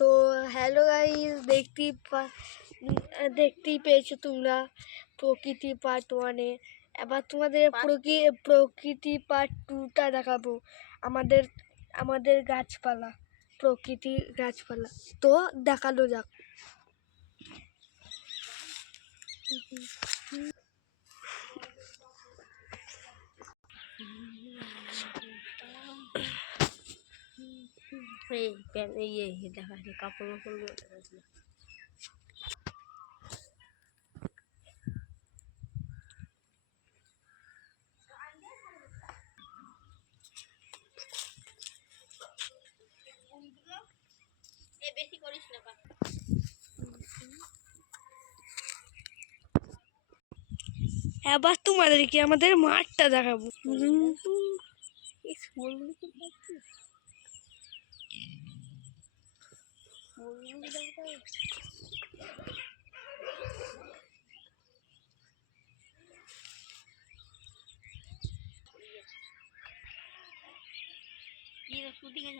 তো hello guys, দেখতেই পেয়েছো তোমরা প্রকৃতি পার্ট 1-এ। এবার তোমাদের প্রকৃতি পার্ট 2টা দেখাবো। আমাদের আমাদের গাছপালা, প্রকৃতির গাছপালা। তো দেখানো যাক। দেখা কাপড় বেশি করিস না। এবার তোমাদেরকে আমাদের মাঠটা দেখাবো। শুটিং এ